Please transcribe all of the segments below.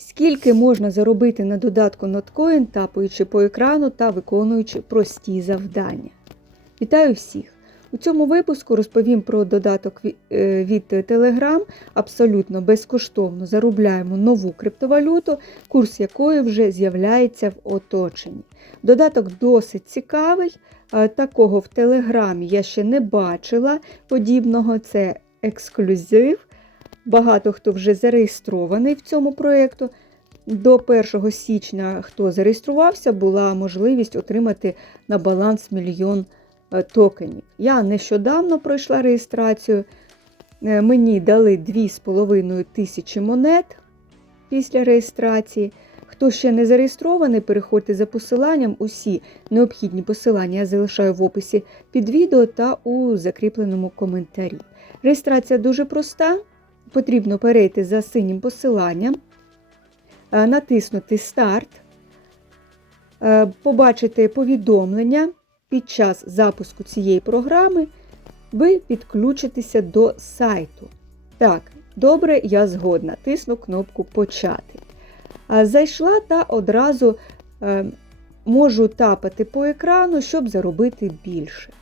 Скільки можна заробити на додатку Notcoin, тапаючи по екрану та виконуючи прості завдання? Вітаю всіх! У цьому випуску розповім про додаток е, від Telegram. Абсолютно безкоштовно заробляємо нову криптовалюту, курс якої вже з'являється в оточенні. Додаток досить цікавий. е, Такого в Телеграмі я ще не бачила подібного. Це ексклюзив. Багато хто вже зареєстрований в цьому проєкту. До 1 січня, хто зареєструвався, була можливість отримати на баланс мільйон е, токенів. Я нещодавно пройшла реєстрацію. Е, Мені дали 2,5 тисячі монет після реєстрації. Хто ще не зареєстрований, переходьте за посиланням. Усі необхідні посилання я залишаю в описі під відео та у закріпленому коментарі. Реєстрація дуже проста. Потрібно перейти за синім посиланням, е, натиснути Старт, е, побачити повідомлення під час запуску цієї програми. Ви підключитеся до сайту. Так, добре, я згодна. Тисну кнопку Почати. Зайшла та одразу е, можу тапати по екрану, щоб заробити більше.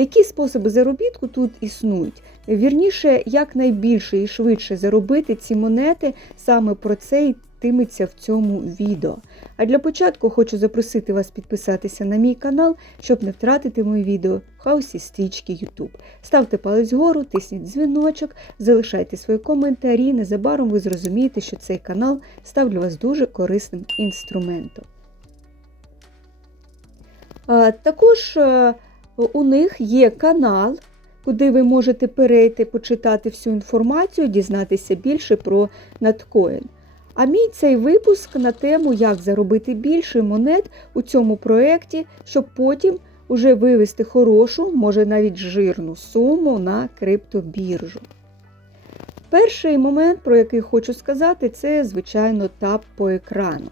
Які способи заробітку тут існують? Вірніше, якнайбільше і швидше заробити ці монети, саме про це йтиметься в цьому відео. А для початку хочу запросити вас підписатися на мій канал, щоб не втратити мої відео в хаосі стрічки YouTube. Ставте палець вгору, тисніть дзвіночок, залишайте свої коментарі. Незабаром ви зрозумієте, що цей канал став для вас дуже корисним інструментом. А, Також е, у них є канал, куди ви можете перейти, почитати всю інформацію, дізнатися більше про Надкоін. А мій цей випуск на тему, як заробити більше монет у цьому проєкті, щоб потім уже вивести хорошу, може навіть жирну суму на криптобіржу. Перший момент, про який хочу сказати, це, звичайно, тап по екрану.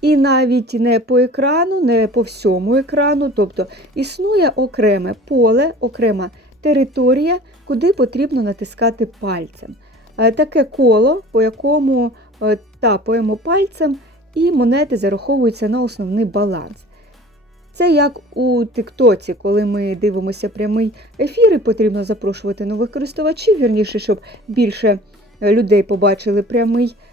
І навіть не по екрану, не по всьому екрану, тобто існує окреме поле, окрема територія, куди потрібно натискати пальцем. Е, Таке коло, по якому е, тапаємо пальцем, і монети зараховуються на основний баланс. Це як у Тиктоці, коли ми дивимося прямий ефір, і потрібно запрошувати нових користувачів, вірніше, щоб більше е, людей побачили прямий ефір,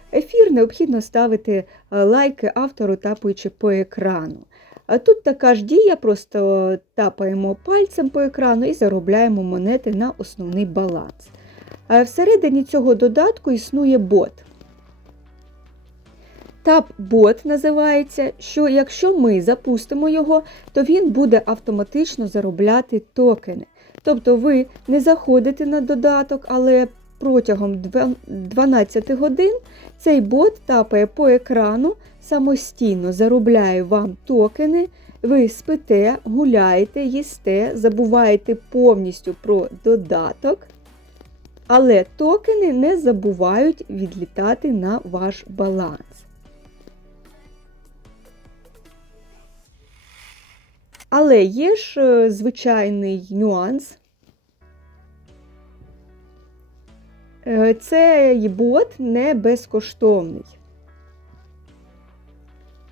необхідно ставити е, лайки автору, тапаючи по екрану. А тут така ж дія, просто тапаємо пальцем по екрану і заробляємо монети на основний баланс. А всередині цього додатку існує бот. Тап-бот називається, що якщо ми запустимо його, то він буде автоматично заробляти токени. Тобто ви не заходите на додаток, але протягом 12 годин цей бот тапає по екрану, самостійно заробляє вам токени, ви спите, гуляєте, їсте, забуваєте повністю про додаток, але токени не забувають відлітати на ваш баланс. Але є ж е, звичайний нюанс. Цей бот не безкоштовний.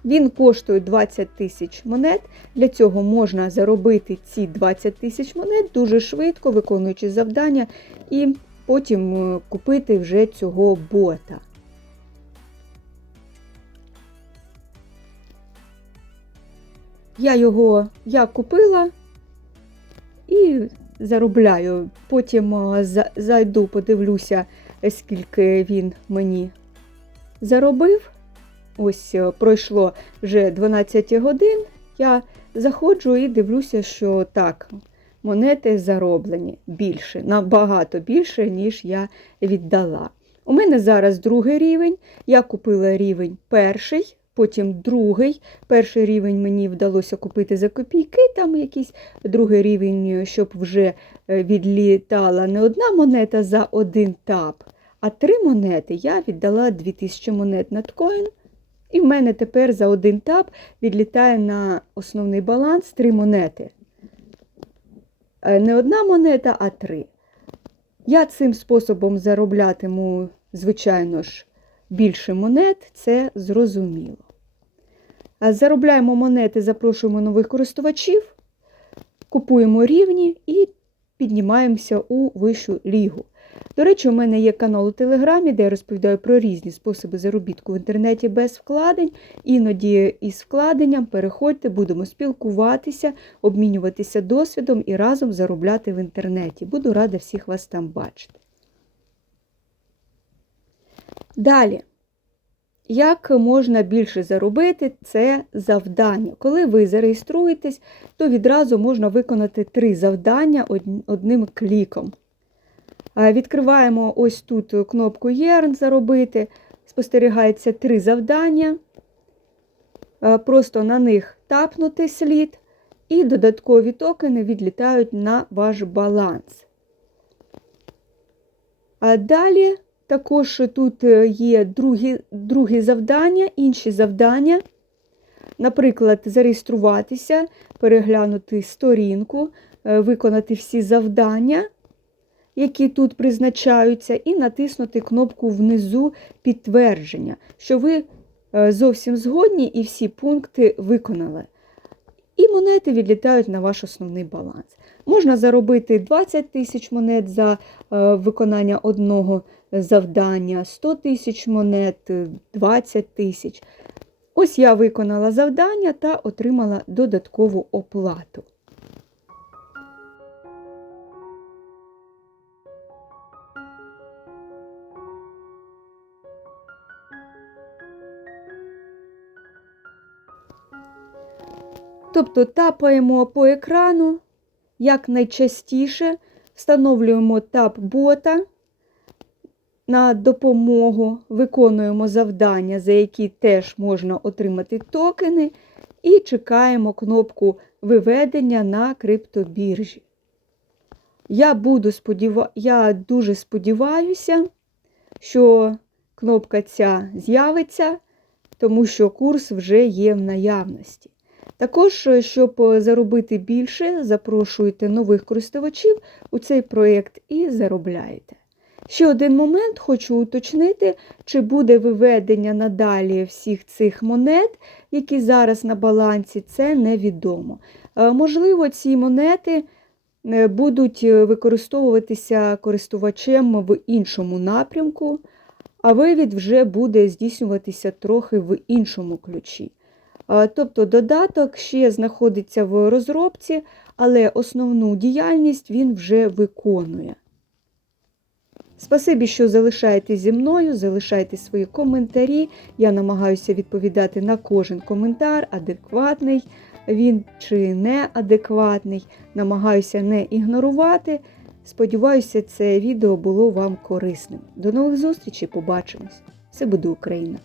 Він коштує 20 тисяч монет. Для цього можна заробити ці 20 тисяч монет дуже швидко, виконуючи завдання, і потім е, купити вже цього бота. Я його я купила і заробляю. Потім зайду, подивлюся, е, скільки він мені заробив. Ось е, пройшло вже 12 годин. Я заходжу і дивлюся, що так, монети зароблені більше, набагато більше, ніж я віддала. У мене зараз другий рівень. Я купила рівень перший, потім другий. Перший рівень мені вдалося купити за копійки, там якийсь другий рівень, щоб вже е, відлітала не одна монета за один тап, а три монети. Я віддала 2000 монет на ткоін. І в мене тепер за один тап відлітає на основний баланс три монети. Е, Не одна монета, а три. Я цим способом зароблятиму, звичайно ж, більше монет, це зрозуміло. Заробляємо монети, запрошуємо нових користувачів, купуємо рівні і піднімаємося у вищу лігу. До речі, у мене є канал у Телеграмі, де я розповідаю про різні способи заробітку в інтернеті без вкладень. Іноді із вкладенням переходьте, будемо спілкуватися, обмінюватися досвідом і разом заробляти в інтернеті. Буду рада всіх вас там бачити. Далі. Як можна більше заробити, це завдання. Коли ви зареєструєтесь, то відразу можна виконати три завдання одним кліком. Відкриваємо ось тут кнопку Єрн заробити. Спостерігається три завдання. Просто на них тапнути слід, і додаткові токени відлітають на ваш баланс. А далі також тут є другі, другі завдання, інші завдання. Наприклад, зареєструватися, переглянути сторінку, виконати всі завдання які тут призначаються, і натиснути кнопку внизу підтвердження, що ви е, зовсім згодні і всі пункти виконали. І монети відлітають на ваш основний баланс. Можна заробити 20 тисяч монет за е, виконання одного завдання, 100 тисяч монет, 20 тисяч. Ось я виконала завдання та отримала додаткову оплату. Тобто тапаємо по екрану, як найчастіше встановлюємо тап бота на допомогу, виконуємо завдання, за які теж можна отримати токени, і чекаємо кнопку виведення на криптобіржі. Я, буду сподіва... Я дуже сподіваюся, що кнопка ця з'явиться, тому що курс вже є в наявності. Також, щоб заробити більше, запрошуйте нових користувачів у цей проєкт і заробляєте. Ще один момент хочу уточнити, чи буде виведення надалі всіх цих монет, які зараз на балансі, це невідомо. Е, можливо, ці монети будуть використовуватися користувачем в іншому напрямку, а вивід вже буде здійснюватися трохи в іншому ключі. Тобто додаток ще знаходиться в розробці, але основну діяльність він вже виконує. Спасибі, що залишаєтесь зі мною, залишайте свої коментарі. Я намагаюся відповідати на кожен коментар, адекватний він чи неадекватний. Намагаюся не ігнорувати. Сподіваюся, це відео було вам корисним. До нових зустрічей, побачимось! Все буде Україна!